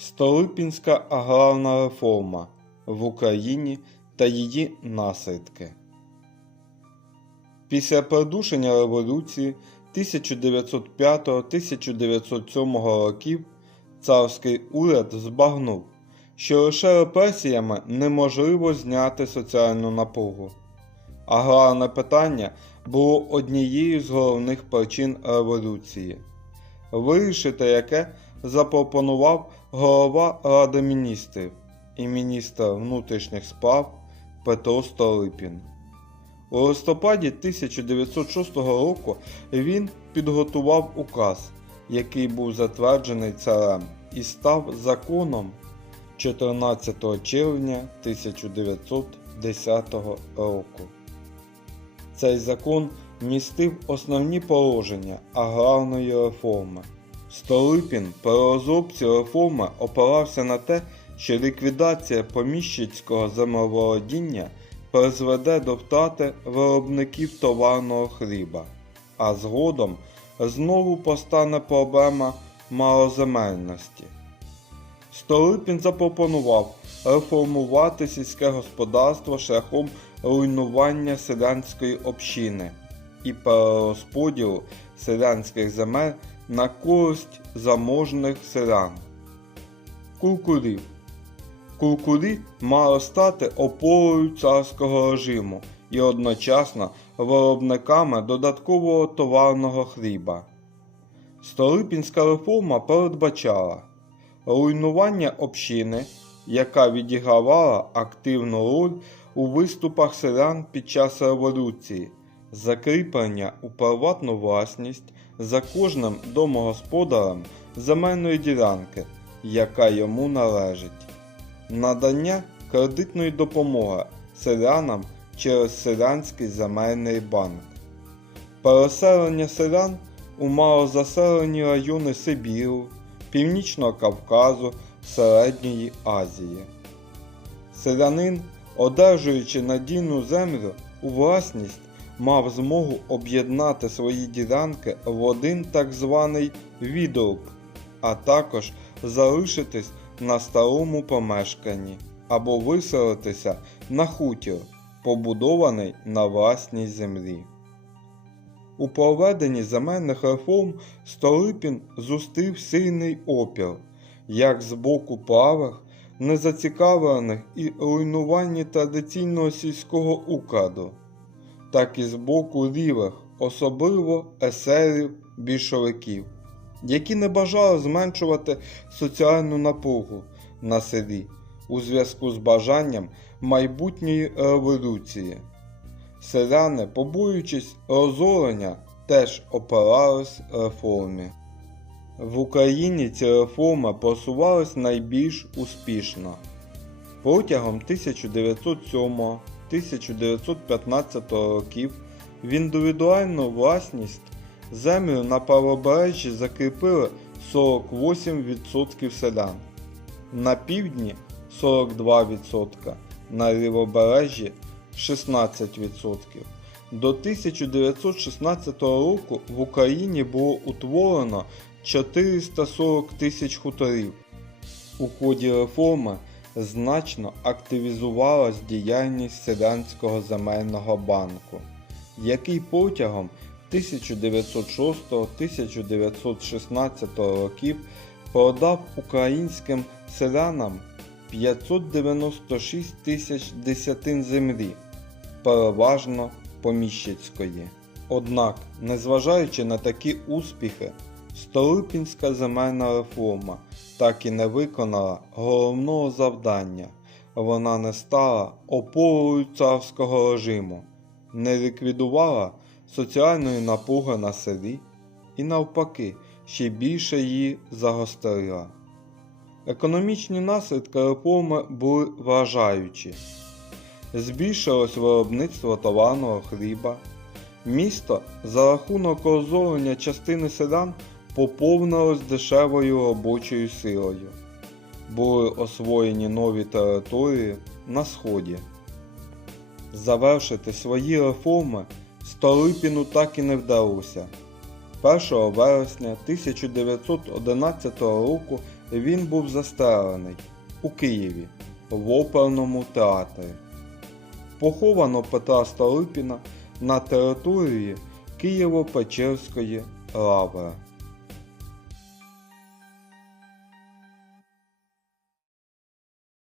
Столипінська аграрна реформа в Україні та її наслідки. Після придушення революції 1905-1907 років царський уряд збагнув, що лише репресіями неможливо зняти соціальну напругу. Аграрне питання було однією з головних причин революції, вирішити яке запропонував голова Ради міністрів і міністр внутрішніх справ Петро Столипін. У листопаді 1906 року він підготував указ, який був затверджений царем і став законом 14 червня 1910 року. Цей закон містив основні положення аграрної реформи. Столипін при розробці реформи опирався на те, що ліквідація поміщицького землеволодіння призведе до втрати виробників товарного хліба, а згодом знову постане проблема малоземельності. Столипін запропонував реформувати сільське господарство шляхом руйнування селянської общини і перерозподілу селянських земель на користь заможних селян. Куркурів Куркурі мали стати опорою царського режиму і одночасно виробниками додаткового товарного хліба. Столипінська реформа передбачала руйнування общини, яка відігравала активну роль у виступах селян під час революції, закріплення у приватну власність за кожним домогосподарем земельної ділянки, яка йому належить, надання кредитної допомоги селянам через селянський земельний банк, переселення селян у малозаселені райони Сибіру, Північного Кавказу, Середньої Азії. Селянин, одержуючи надійну землю у власність, мав змогу об'єднати свої ділянки в один так званий відруб, а також залишитись на старому помешканні або виселитися на хутір, побудований на власній землі. У проведенні земельних реформ Столипін зустрів сильний опір як з боку правих, незацікавлених і руйнуванні традиційного сільського укладу, так і з боку лівих, особливо есерів більшовиків, які не бажали зменшувати соціальну напругу на селі у зв'язку з бажанням майбутньої революції. Селяни, побоюючись розорення, теж опирались реформі. В Україні ці реформи просувались найбільш успішно. Протягом 1907-1915 років в індивідуальну власність землю на правобережжі закріпили 48% селян, на півдні 42%, на лівобережжі 16%. До 1916 року в Україні було утворено 440 тисяч хуторів. У ході реформи значно активізувалась діяльність селянського земельного банку, який протягом 1906-1916 років продав українським селянам 596 тисяч десятин землі, переважно поміщицької. Однак, незважаючи на такі успіхи, Столипінська земельна реформа так і не виконала головного завдання. Вона не стала опорою царського режиму, не ліквідувала соціальної напруги на селі і навпаки ще більше її загострила. Економічні наслідки реформи були вражаючі. Збільшилось виробництво товарного хліба. Місто за рахунок розорення частини селян поповнилось дешевою робочою силою. Були освоєні нові території на Сході. Завершити свої реформи Столипіну так і не вдалося. 1 вересня 1911 року він був застрелений у Києві в оперному театрі. Поховано Петра Столипіна на території Києво-Печерської лаври.